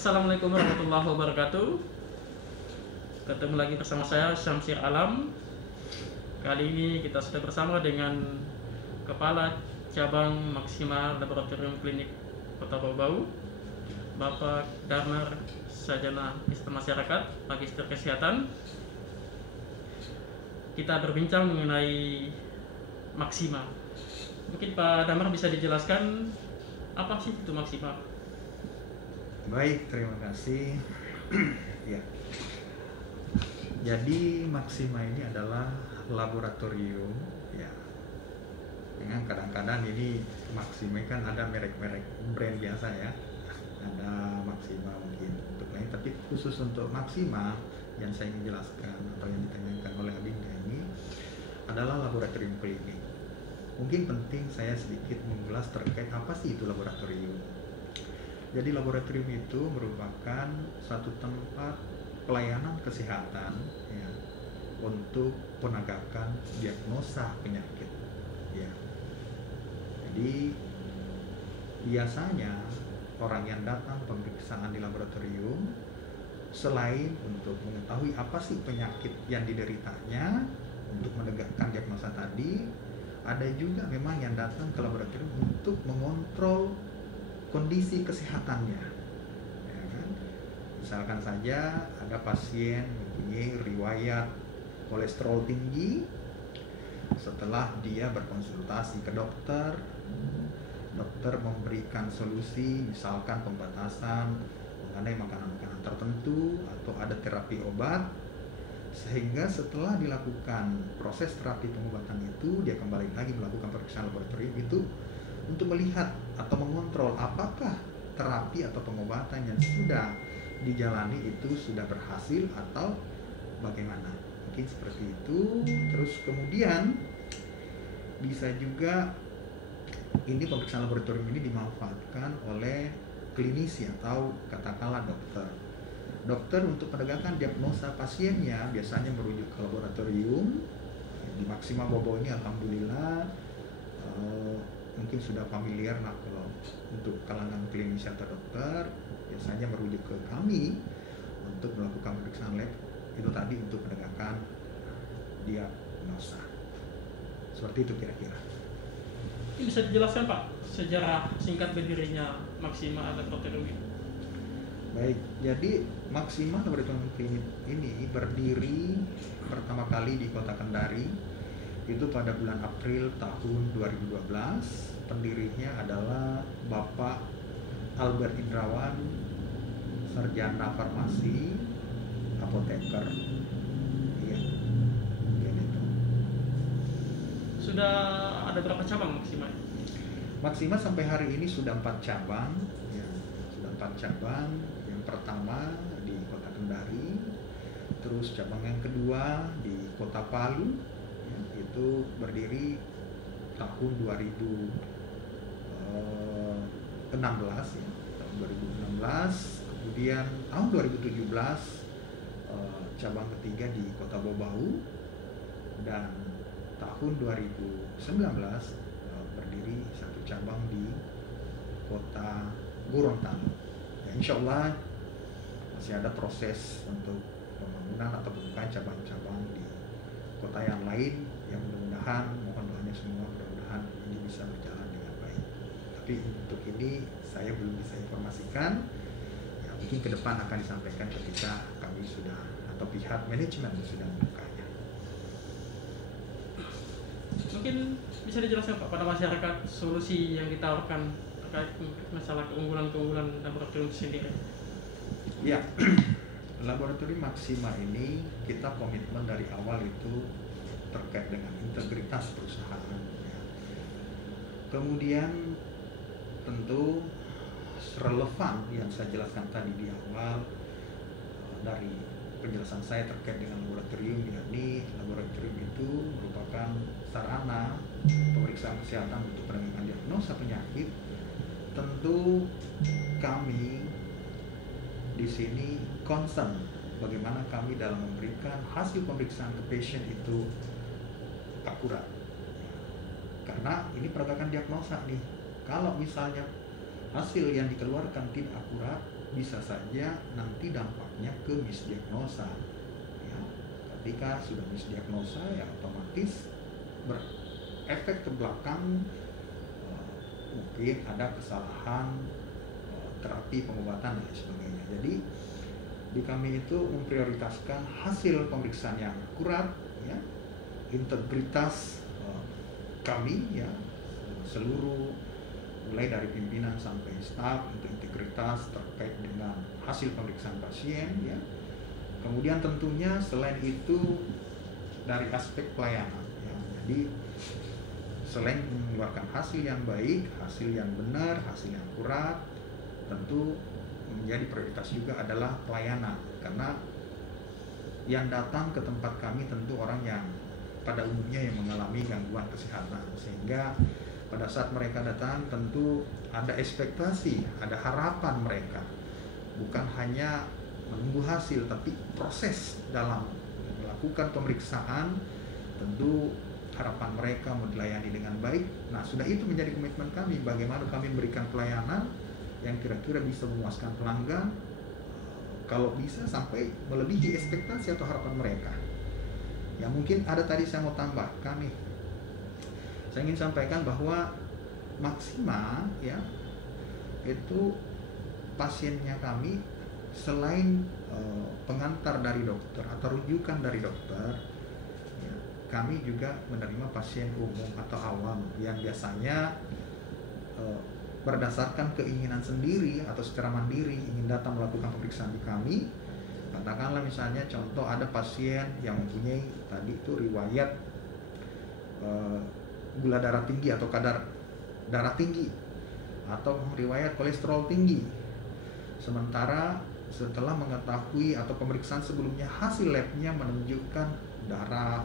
Assalamualaikum warahmatullahi wabarakatuh. Ketemu lagi bersama saya Syamsir Alam. Kali ini kita sudah bersama dengan Kepala Cabang Maksima Laboratorium Klinik Kota Bau-Bau, Bapak Damar Sarjana Sistem Masyarakat, Magister Kesehatan. Kita berbincang mengenai Maksima. Mungkin Pak Damar bisa dijelaskan apa sih itu Maksima? Baik, terima kasih. Ya. Jadi Maksima ini adalah laboratorium, ya. Dengan kadang-kadang ini Maksima kan ada merek-merek brand biasa ya. Ada Maksima mungkin untuk lain, tapi khusus untuk Maksima yang saya ingin jelaskan atau yang ditanyakan oleh Abinda ini adalah laboratorium klinik. Mungkin penting saya sedikit mengulas terkait apa sih itu laboratorium. Jadi laboratorium itu merupakan suatu tempat pelayanan kesehatan ya, untuk penegakan diagnosa penyakit. Ya. Jadi biasanya orang yang datang pemeriksaan di laboratorium selain untuk mengetahui apa sih penyakit yang dideritanya untuk menegakkan diagnosa tadi, ada juga memang yang datang ke laboratorium untuk mengontrol kondisi kesehatannya, ya kan? Misalkan saja ada pasien mempunyai riwayat kolesterol tinggi, setelah dia berkonsultasi ke dokter, dokter memberikan solusi, misalkan pembatasan mengenai makanan-makanan tertentu atau ada terapi obat, sehingga setelah dilakukan proses terapi pengobatan itu, dia kembali lagi melakukan pemeriksaan laboratorium itu untuk melihat atau mengontrol apakah terapi atau pengobatan yang sudah dijalani itu sudah berhasil atau bagaimana. Mungkin seperti itu. Terus kemudian bisa juga ini pemeriksaan laboratorium ini dimanfaatkan oleh klinisi atau katakanlah dokter. Dokter untuk penegakan diagnosa pasiennya biasanya merujuk ke laboratorium. Di Maksima Bau-Bau ini alhamdulillah mungkin sudah familiar. Nah, kalau untuk kalangan klinis atau dokter biasanya merujuk ke kami untuk melakukan pemeriksaan lab itu tadi untuk penegakan diagnosa. Seperti itu kira-kira. Ini bisa dijelaskan Pak sejarah singkat berdirinya Maksima Laboratorium ini? Baik, jadi Maksima Laboratorium Klinik ini berdiri pertama kali di Kota Kendari itu pada bulan April tahun 2012. Pendirinya adalah Bapak Albert Indrawan, sarjana farmasi, apoteker. Iya, itu. Sudah ada berapa cabang Maksima? Maksima sampai hari ini sudah 4 cabang, ya, sudah 4 cabang. Yang pertama di Kota Kendari, terus cabang yang kedua di Kota Palu, ya, itu berdiri tahun 2016 ya, tahun 2016. Kemudian tahun 2017 cabang ketiga di Kota Bau-Bau, dan tahun 2019 berdiri satu cabang di Kota Gorontalo. Ya, insya Allah masih ada proses untuk pembangunan atau pembukaan cabang-cabang di kota yang lain, yang mudah-mudahan mohon doanya semua, mudah-mudahan ini bisa berjalan dengan baik. Tapi untuk ini saya belum bisa informasikan. Ya, mungkin ke depan akan disampaikan ketika kami sudah atau pihak manajemen sudah membukanya. Mungkin bisa dijelaskan Pak pada masyarakat solusi yang ditawarkan terkait masalah keunggulan-keunggulan laboratorium sendiri? Ya, laboratorium Maksima ini kita komitmen dari awal itu terkait dengan integritas perusahaan. Ya. Kemudian tentu relevan yang saya jelaskan tadi di awal dari penjelasan saya terkait dengan laboratorium, yakni laboratorium itu merupakan sarana pemeriksaan kesehatan untuk penegakan diagnosa penyakit. Tentu kami di sini concern bagaimana kami dalam memberikan hasil pemeriksaan ke pasien itu akurat. Karena ini penegakan diagnosa nih. Kalau misalnya hasil yang dikeluarkan tidak akurat, bisa saja nanti dampaknya ke misdiagnosa. Ya, ketika sudah misdiagnosa ya otomatis berefek ke belakang, mungkin ada kesalahan terapi pengobatan dan sebagainya. Jadi di kami itu memprioritaskan hasil pemeriksaan yang akurat, ya, integritas kami, ya, seluruh mulai dari pimpinan sampai staf, untuk integritas terkait dengan hasil pemeriksaan pasien, ya. Kemudian tentunya selain itu dari aspek pelayanan, ya. Jadi selain mengeluarkan hasil yang baik, hasil yang benar, hasil yang akurat, tentu menjadi prioritas juga adalah pelayanan, karena yang datang ke tempat kami tentu orang yang pada umumnya yang mengalami gangguan kesehatan, sehingga pada saat mereka datang tentu ada ekspektasi, ada harapan mereka, bukan hanya menunggu hasil, tapi proses dalam melakukan pemeriksaan. Tentu harapan mereka mau dilayani dengan baik. Nah, sudah itu menjadi komitmen kami, bagaimana kami memberikan pelayanan yang kira-kira bisa memuaskan pelanggan, kalau bisa sampai melebihi ekspektasi atau harapan mereka. Ya, mungkin ada tadi saya mau tambahkan nih. Saya ingin sampaikan bahwa Maxima, ya, itu pasiennya kami selain pengantar dari dokter atau rujukan dari dokter, ya, kami juga menerima pasien umum atau awam yang biasanya berdasarkan keinginan sendiri atau secara mandiri ingin datang melakukan pemeriksaan di kami. Katakanlah misalnya contoh ada pasien yang mempunyai tadi itu riwayat gula darah tinggi atau kadar darah tinggi, atau riwayat kolesterol tinggi. Sementara setelah mengetahui atau pemeriksaan sebelumnya hasil labnya menunjukkan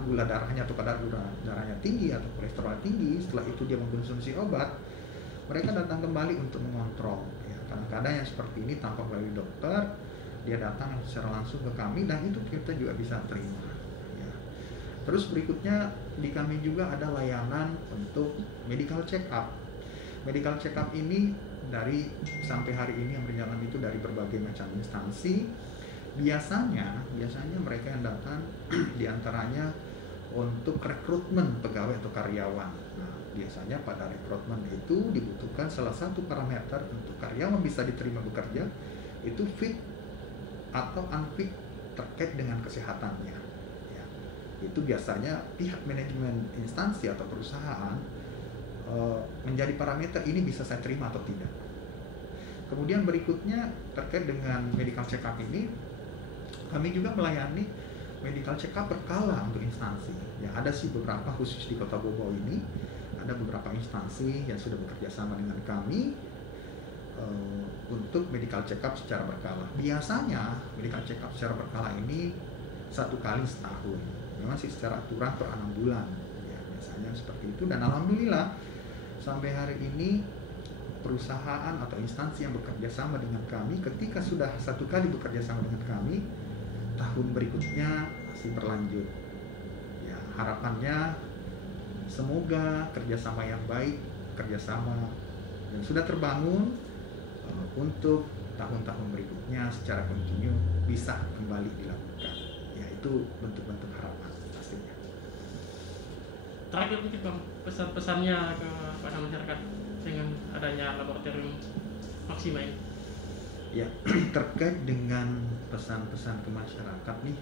gula darahnya atau kadar gula darahnya tinggi atau kolesterol tinggi, setelah itu dia mengkonsumsi obat, mereka datang kembali untuk mengontrol. Ya, kadang-kadang yang seperti ini tanpa melalui dokter, dia datang secara langsung ke kami dan itu kita juga bisa terima. Ya. Terus berikutnya di kami juga ada layanan untuk medical check up. Medical check up ini dari sampai hari ini yang berjalan itu dari berbagai macam instansi. Biasanya mereka yang datang diantaranya untuk rekrutmen pegawai atau karyawan. Nah, biasanya pada rekrutmen itu dibutuhkan salah satu parameter untuk karyawan bisa diterima bekerja, itu fit atau unfit terkait dengan kesehatannya. Ya, itu biasanya pihak manajemen instansi atau perusahaan menjadi parameter ini bisa saya terima atau tidak. Kemudian berikutnya terkait dengan medical check up ini, kami juga melayani medical check up berkala untuk instansi. Ya, ada sih beberapa khusus di Kota Bogor ini, ada beberapa instansi yang sudah bekerja sama dengan kami untuk medical check up secara berkala. Biasanya medical check up secara berkala ini 1 kali setahun. Memang sih secara aturan per 6 bulan. Ya, biasanya seperti itu, dan alhamdulillah sampai hari ini perusahaan atau instansi yang bekerja sama dengan kami, ketika sudah 1 kali bekerja sama dengan kami, tahun berikutnya masih berlanjut. Ya, harapannya semoga kerjasama yang baik, kerjasama yang sudah terbangun untuk tahun-tahun berikutnya secara kontinu bisa kembali dilakukan. Ya, itu bentuk-bentuk harapan pastinya. Terakhir mungkin Bang, pesan-pesannya kepada masyarakat dengan adanya laboratorium Maxima ini. Ya, terkait dengan pesan-pesan ke masyarakat nih,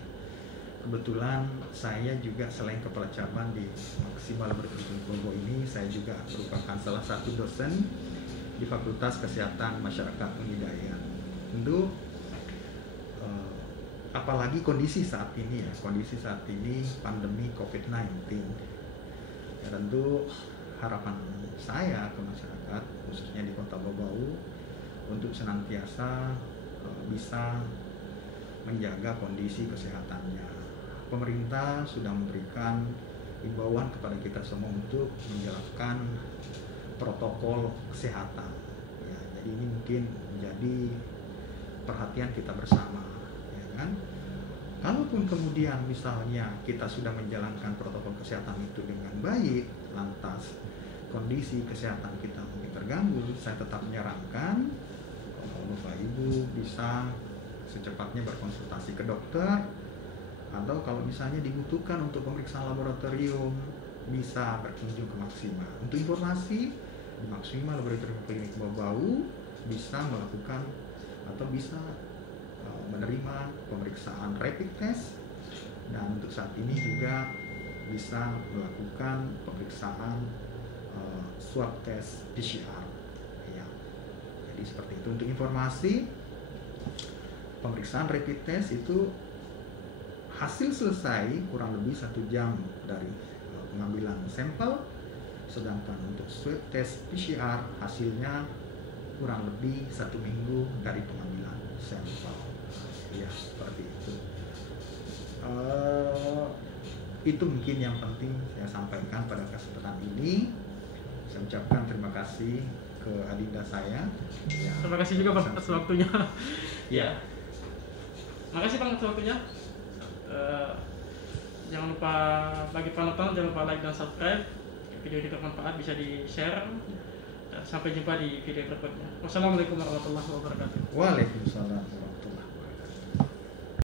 kebetulan saya juga selain kepala cabang di Maxima Laboratorium Bogor ini, saya juga merupakan salah satu dosen di Fakultas Kesehatan Masyarakat Unidaya. Tentu apalagi kondisi saat ini, pandemi COVID-19, ya, tentu harapan saya ke masyarakat khususnya di Kota Bau untuk senantiasa bisa menjaga kondisi kesehatannya. Pemerintah sudah memberikan himbauan kepada kita semua untuk menjalankan protokol kesehatan. Ya, jadi ini mungkin menjadi perhatian kita bersama, ya kan? Kalaupun kemudian misalnya kita sudah menjalankan protokol kesehatan itu dengan baik, lantas kondisi kesehatan kita mungkin terganggu, saya tetap menyarankan kalau Bapak Ibu bisa secepatnya berkonsultasi ke dokter, atau kalau misalnya dibutuhkan untuk pemeriksaan laboratorium bisa berkunjung ke Maxima. Untuk informasi, di Maxima Laboratorium Klinik Bau bisa melakukan atau bisa menerima pemeriksaan rapid test, dan untuk saat ini juga bisa melakukan pemeriksaan swab test PCR ya. Jadi seperti itu. Untuk informasi, pemeriksaan rapid test itu hasil selesai kurang lebih 1 jam dari pengambilan sampel, sedangkan untuk swab test PCR hasilnya kurang lebih 1 minggu dari pengambilan sampel ya, seperti itu. Itu mungkin yang penting saya sampaikan pada kesempatan ini. Saya ucapkan terima kasih ke adinda saya ya. Terima kasih juga Pak atas waktunya. Ya. Makasih Pak atas waktunya. Jangan lupa bagi penonton, jangan lupa like dan subscribe. Video ini bermanfaat, bisa di share. Sampai jumpa di video berikutnya. Wassalamualaikum warahmatullahi wabarakatuh. Waalaikumsalam.